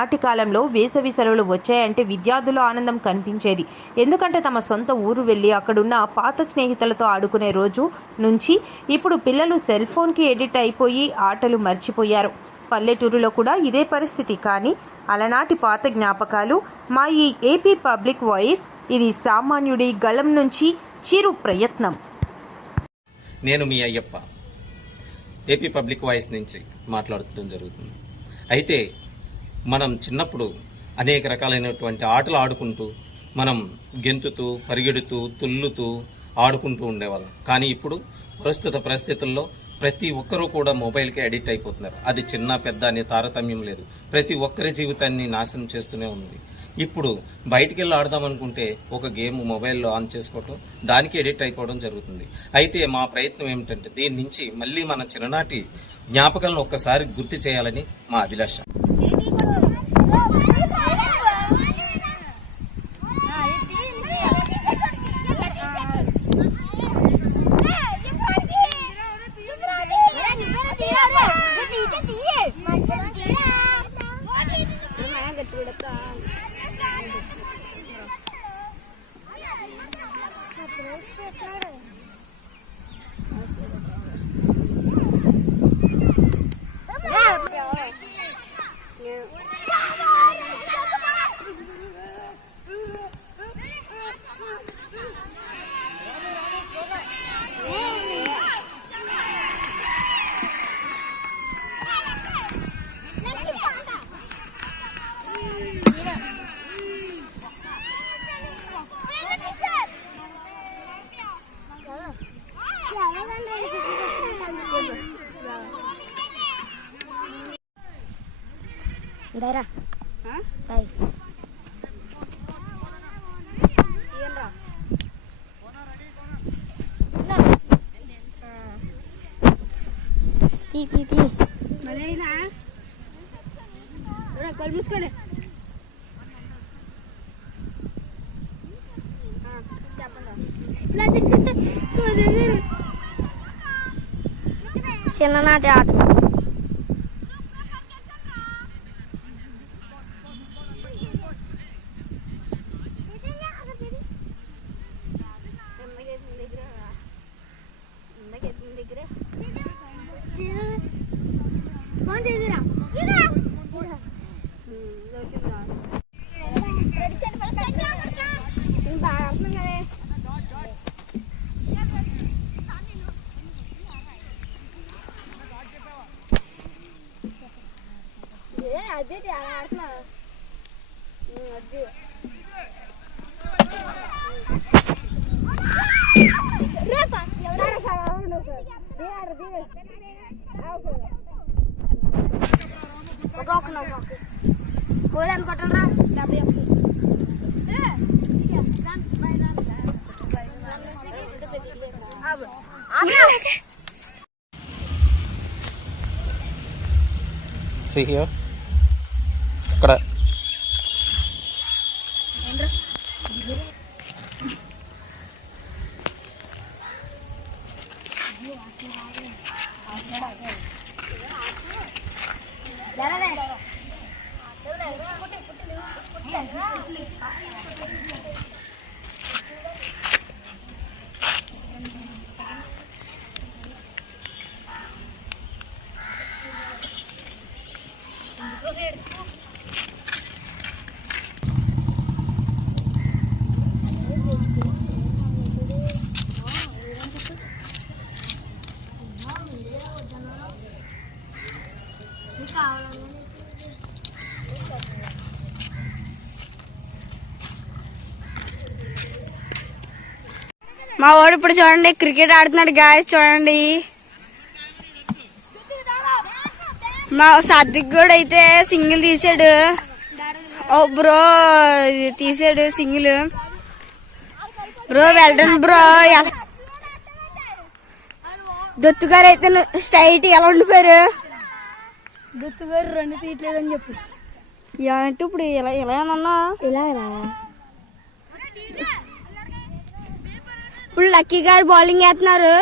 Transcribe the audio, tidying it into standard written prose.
ఆనాటి కాలంలో వేసవి సెలవులు వచ్చాయంటే విద్యార్థుల ఆనందం కనిపించేది. ఎందుకంటే తమ సొంత ఊరు వెళ్ళి అక్కడున్న పాత స్నేహితులతో ఆడుకునే రోజు నుంచి ఇప్పుడు పిల్లలు సెల్ ఫోన్కి ఎడిట్ అయిపోయి ఆటలు మర్చిపోయారు. పల్లెటూరులో కూడా ఇదే పరిస్థితి. కానీ అలనాటి పాత జ్ఞాపకాలు మా ఈ ఏపీ పబ్లిక్ వాయిస్. ఇది సామాన్యుడి గళం నుంచి చిరు ప్రయత్నం. నేను మీ అయ్యప్ప ఏపీ పబ్లిక్ వాయిస్ నుంచి మాట్లాడటం జరుగుతుంది. అయితే మనం చిన్నప్పుడు అనేక రకాలైనటువంటి ఆటలు ఆడుకుంటూ మనం గెంతుతూ పరిగెడుతూ తుల్లుతూ ఆడుకుంటూ ఉండేవాళ్ళం. కానీ ఇప్పుడు ప్రస్తుత పరిస్థితుల్లో ప్రతి ఒక్కరూ కూడా మొబైల్కి అడిక్ట్ అయిపోతున్నారు. అది చిన్న పెద్ద అనే తారతమ్యం లేదు. ప్రతి ఒక్కరి జీవితాన్ని నాశనం చేస్తూనే ఉంది. ఇప్పుడు బయటికి వెళ్ళి ఆడదామనుకుంటే ఒక గేమ్ మొబైల్లో ఆన్ చేసుకోవటం, దానికి ఎడిక్ట్ అయిపోవడం జరుగుతుంది. అయితే మా ప్రయత్నం ఏమిటంటే దీని నుంచి మళ్ళీ మన చిన్ననాటి జ్ఞాపకాలను ఒక్కసారి గుర్తు చేయాలని మా అభిలాష. Daerah, tay. Ti. Mana ini na? Udah kalau muskil le. Siapa dah? Lagi. Cina nada. Ada di atas lah. Ada. Berapa? Salah. Biar. Aku. Pokok kenapa? Koran kotor lah. Tapi yang See here. ఇక్కడ మా వాడు ఇప్పుడు చూడండి cricket ఆడుతున్నాడు guys. చూడండి మా సాత్విక్ కూడా అయితే సింగిల్ తీసాడు. ఓ బ్రో తీసాడు సింగిల్. Bro well done bro. దొత్తు గారు అయితే స్ట్రైట్ ఎలా ఉండిపోయారు. దొత్తు గారు 2 తీయట్లేదని చెప్పు. అంటే ఇప్పుడు ఎలాగన్నా ఇలా ఇప్పుడు లక్కీ గారు బౌలింగ్ వేస్తున్నారు.